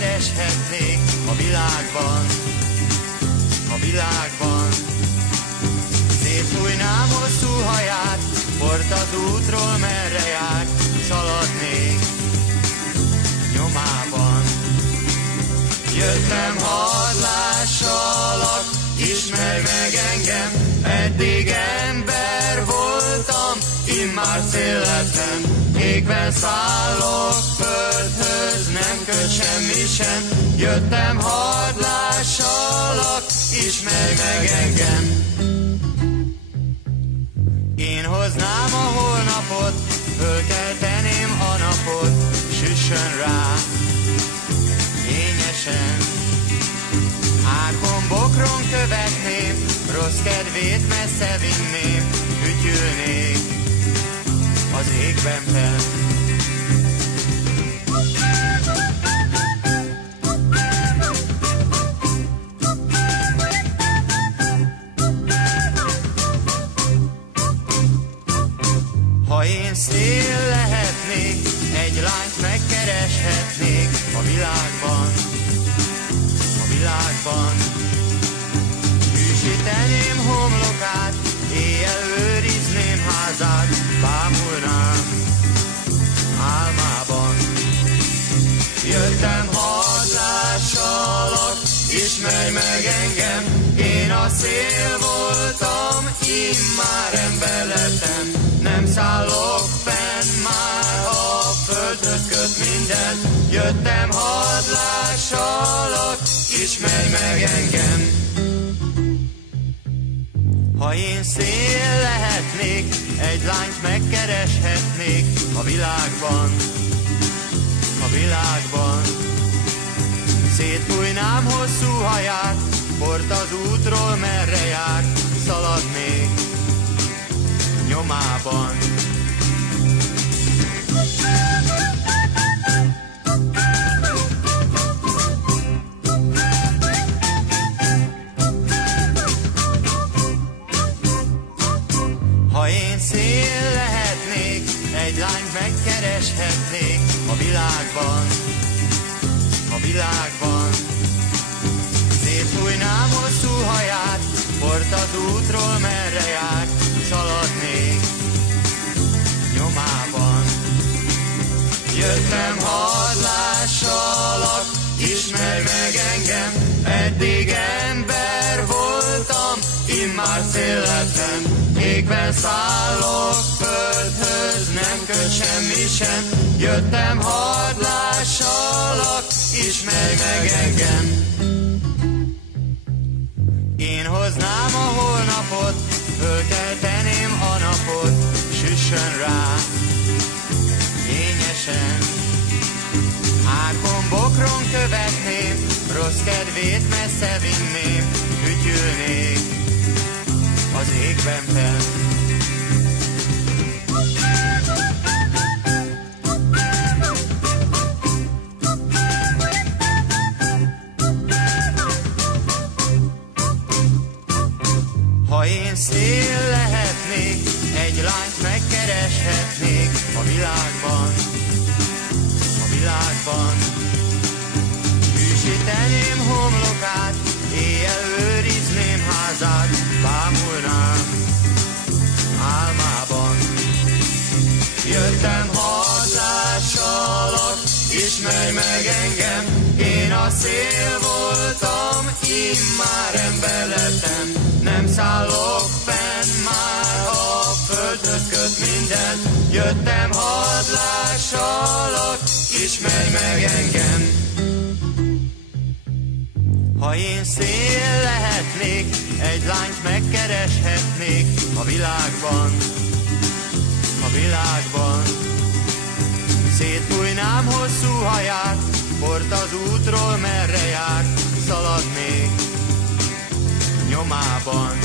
megkereshetnék a világban, a világban. Szétfújnám hosszú haját, port az útról, merre jár, szaladnék nyomában. Jöttem hadlássalak, ismerj meg engem, eddig ember voltam, immár szél lettem. Égben szállok földhöz, nem köt semmi sem. Jöttem hadlássalak, ismerj meg engem. Én hoznám a holnapot, fölkelteném a napot, süssön rá fényesen. Árkon bokron követném, rossz kedvét messze vinném, fütyülnék az égben fenn. Ha én szél lehetnék, egy lányt megkereshetnék a világban, a világban. Hűsíteném homlokát, éjjel őrizném házát, bámulnám álmában. Jöttem hadlássalak, ismerj meg engem, én a szél voltam, immár ember lettem. Nem szállok fenn, már a földhöz köt minden. Jöttem hadlássalak, ismerj meg engem. Ha én szél lehetnék, egy lányt megkereshetnék a világban, a világban. Szétfújnám hosszú haját, port az útról, merre jár, szaladnék nyomában. Ha én szél lehetnék, egy lányt megkereshetnék a világban, a világban. Szétfújnám hosszú haját, port az útról, merre jár, szaladnék nyomában. Jöttem hadlássalak, ismerj meg engem, eddig ember voltam, immár szél lettem. Égben szállok földhöz, nem köt semmi sem. Jöttem hadlássalak, ismerj meg engem. Én hoznám a holnapot, fölkelteném a napot, süssön rá fényesen. Árkon bokron követném, rossz kedvét messze vinném, fütyülnék az égben fenn. Ha én szél lehetnék, egy lányt megkereshetnék a világban, a világban. Hűsíteném homlokát, éjjel őrizném házát, bámulnám álmában. Jöttem hadlássalak, ismerj meg engem, én a szél voltam, immár ember lettem. Nem szállok fenn, már a földhöz köt minden. Jöttem hadlássalak, ismerj meg engem. Ha én szél lehetnék, egy lányt megkereshetnék a világban, a világban. Szétfújnám hosszú haját, port az útról, merre jár, szaladnék nyomában.